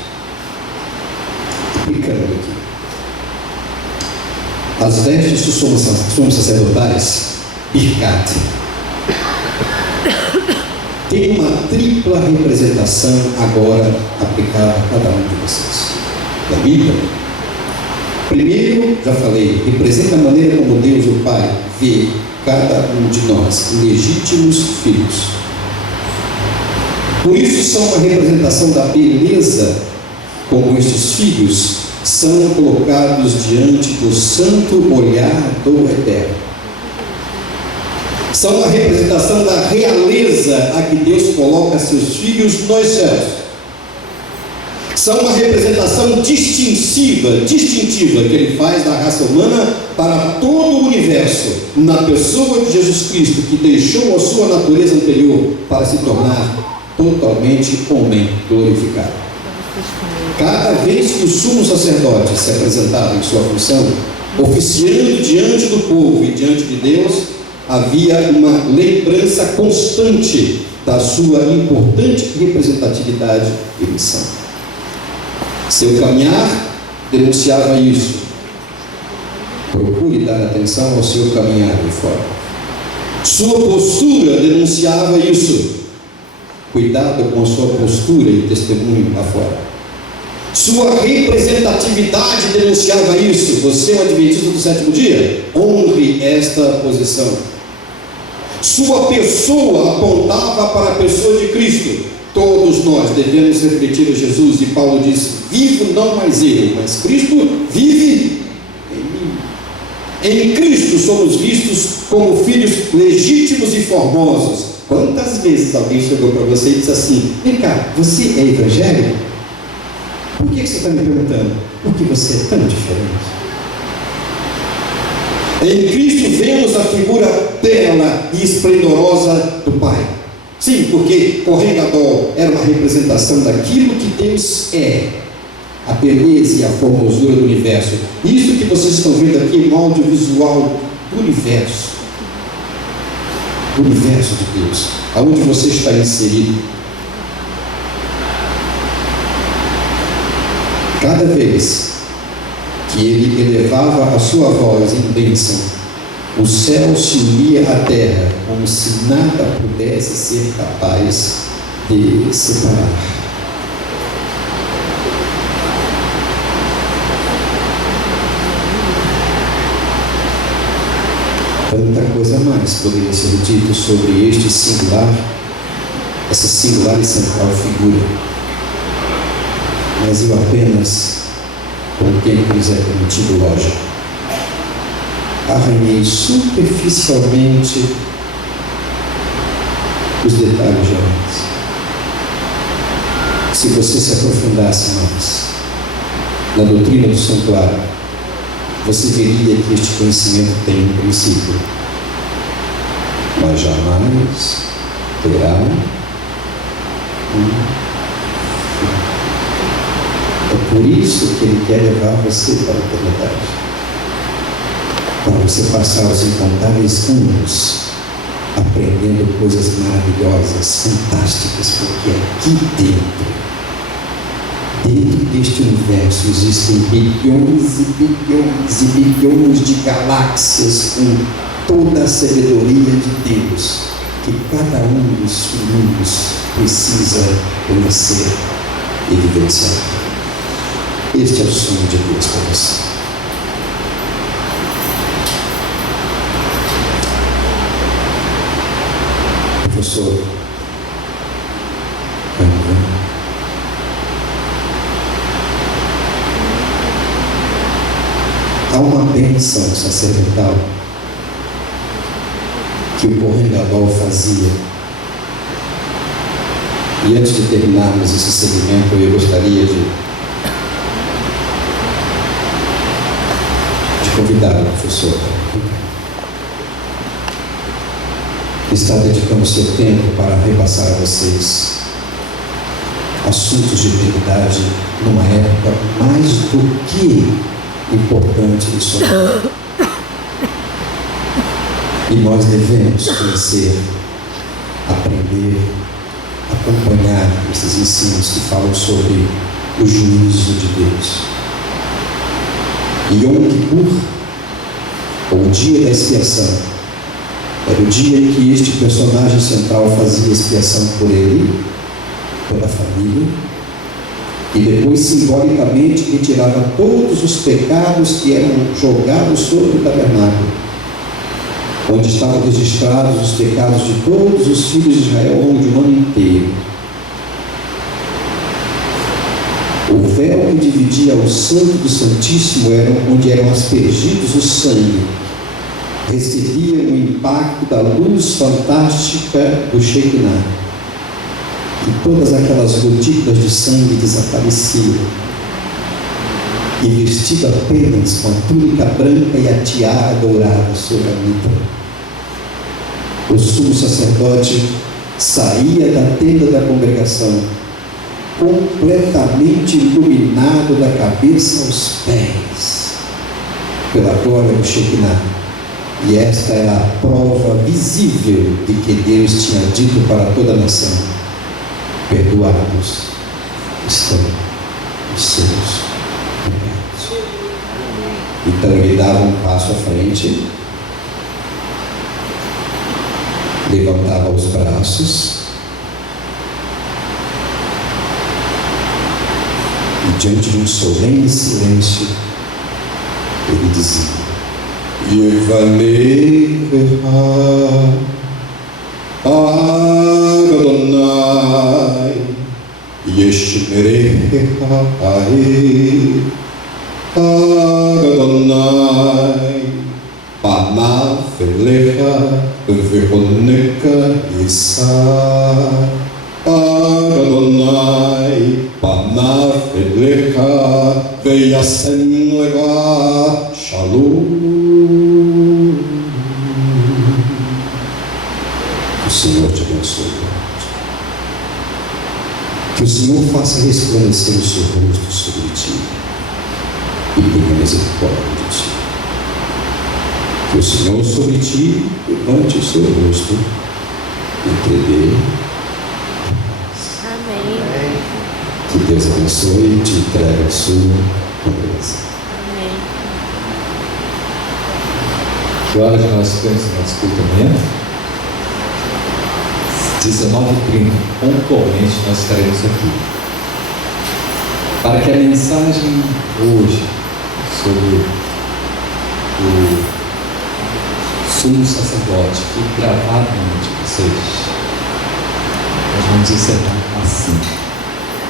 explicando aqui. As vestes dos sumos sacerdotais, Birkat, tem uma tripla representação agora aplicada a cada um de vocês. Da Bíblia. Primeiro, já falei, representa a maneira como Deus, o Pai, vê cada um de nós, legítimos filhos. Por isso são uma representação da beleza, como estes filhos são colocados diante do santo olhar do Eterno. São uma representação da realeza a que Deus coloca seus filhos nos céus. São uma representação distintiva que Ele faz da raça humana para todo o universo, na pessoa de Jesus Cristo, que deixou a sua natureza anterior para se tornar totalmente homem glorificado. Cada vez que o sumo sacerdote se apresentava em sua função, oficiando diante do povo e diante de Deus, havia uma lembrança constante da sua importante representatividade e missão. Seu caminhar denunciava isso. Procure dar atenção ao seu caminhar de fora. Sua postura denunciava isso. Cuidado com a sua postura e testemunho lá fora. Sua representatividade denunciava isso. Você é um adventista do 7º dia? Honre esta posição. Sua pessoa apontava para a pessoa de Cristo. Todos nós devemos refletir a Jesus. E Paulo diz: vivo não mais eu, mas Cristo vive em mim. Em Cristo somos vistos como filhos legítimos e formosos. Quantas vezes alguém chegou para você e disse assim: vem cá, você é evangélico? Por que você está me perguntando? Porque você é tão diferente. Em Cristo vemos a figura bela e esplendorosa do Pai. Sim, porque Kohen Gadol era uma representação daquilo que Deus é, a beleza e a formosura do universo. Isso que vocês estão vendo aqui é um audiovisual do universo de Deus, aonde você está inserido. Cada vez que ele elevava a sua voz em bênção, o céu se unia à terra, como se nada pudesse ser capaz de separar. Tanta coisa mais poderia ser dito sobre este singular, essa singular e central figura. Mas eu apenas, com o tempo nos é permitido, lógico, arranhei superficialmente os detalhes gerais. Se você se aprofundasse mais na doutrina do santuário, você veria que este conhecimento tem um princípio, mas jamais terá um fim. É por isso que Ele quer levar você para a eternidade, para você passar os incontáveis anos aprendendo coisas maravilhosas, fantásticas, porque aqui dentro deste universo existem bilhões e bilhões e bilhões de galáxias com toda a sabedoria de Deus, que cada um dos filhos precisa conhecer e vivenciar. Este é o sonho de Deus para você. professor. Há uma bênção sacerdotal que o Kohen Gadol fazia. E antes de terminarmos esse segmento, eu gostaria de convidar o professor que está dedicando seu tempo para repassar a vocês assuntos de eternidade numa época mais do que importante e sonora. E nós devemos conhecer, aprender, acompanhar esses ensinos que falam sobre o juízo de Deus. E Yom Kippur, ou o dia da expiação, era o dia em que este personagem central fazia expiação por ele, pela família, e depois simbolicamente retirava todos os pecados que eram jogados sobre o tabernáculo, onde estavam registrados os pecados de todos os filhos de Israel ao longo de um ano inteiro. O véu que dividia o Santo do Santíssimo era onde eram aspergidos o sangue. Recebia o impacto da luz fantástica do Shekinah. E todas aquelas gotículas de sangue desapareciam. E vestido apenas com a túnica branca e a tiara dourada sobre a mitra, o sumo sacerdote saía da tenda da congregação completamente iluminado da cabeça aos pés pela glória do Shekinah. E esta era a prova visível de que Deus tinha dito para toda a nação: perdoados estão os seus pecados. Então ele dava um passo à frente, levantava os braços e, diante de um solene silêncio, ele dizia: Yevanecha Adonai Yeshmerecha Adonai Panav Elecha Vehoneka Yisa Adonai Panav Elecha Veyasem Leva Shalom. Que o Senhor te abençoe. Que o Senhor faça resplandecer o seu rosto sobre ti e tenha misericórdia de ti. Que o Senhor sobre ti levante o seu rosto e te dê paz. Amém. Que Deus abençoe e te entregue a sua congregação. Amém. Que horas nós temos nosso culto amanhã? 19h30, pontualmente nós estaremos aqui. Para que a mensagem hoje sobre o sumo sacerdote fique gravada na mente de vocês, nós vamos encerrar assim,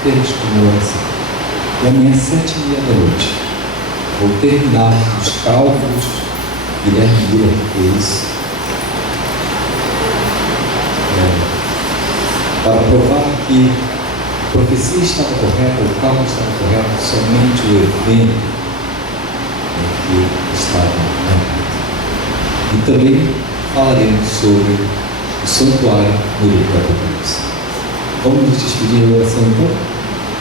apenas como oração. E amanhã, 7h30, vou terminar os cálculos que Guilherme Miller fez para provar que a profecia estava correta, o cálculo estava correto, somente o evento em que estava errado. E também falaremos sobre o santuário no livro do Apocalipse. Vamos nos despedir da oração então?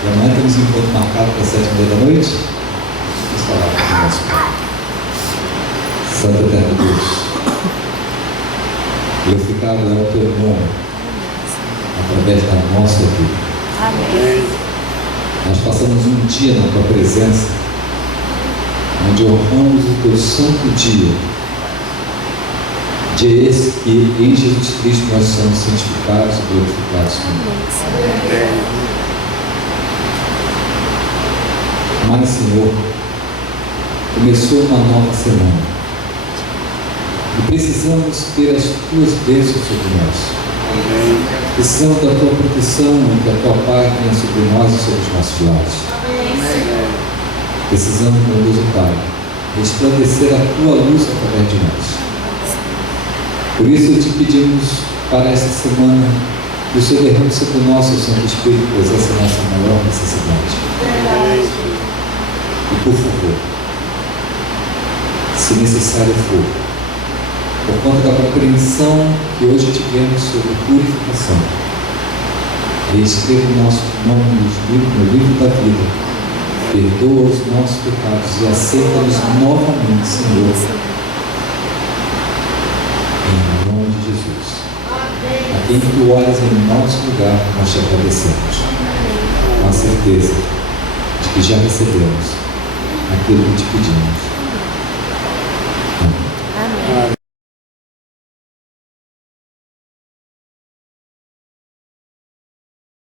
E amanhã temos um encontro marcado para 7h30. Vamos falar com o nosso Pai. Santo Eterno Deus, glorificado é o teu nome através da nossa vida. Amém. Nós passamos um dia na tua presença, onde honramos o teu santo dia. Dia esse que em Jesus Cristo nós somos santificados e glorificados com Ele. Mas, Senhor, começou uma nova semana e precisamos ter as tuas bênçãos sobre nós. Precisamos da tua proteção e que a tua paz venha sobre nós e sobre os nossos lares. Precisamos, meu Deus e Pai, resplandecer a tua luz através de nós. Por isso te pedimos para esta semana que o Senhor derrame sobre nós, o Santo Espírito, pois essa é a nossa maior necessidade. E por favor, se necessário for, por conta da compreensão que hoje tivemos sobre purificação, reescreva o nosso nome no livro da vida, perdoa os nossos pecados e aceita-nos novamente, Senhor, em nome de Jesus. A quem tu olhas em nosso lugar, nós te agradecemos, com a certeza de que já recebemos aquilo que te pedimos.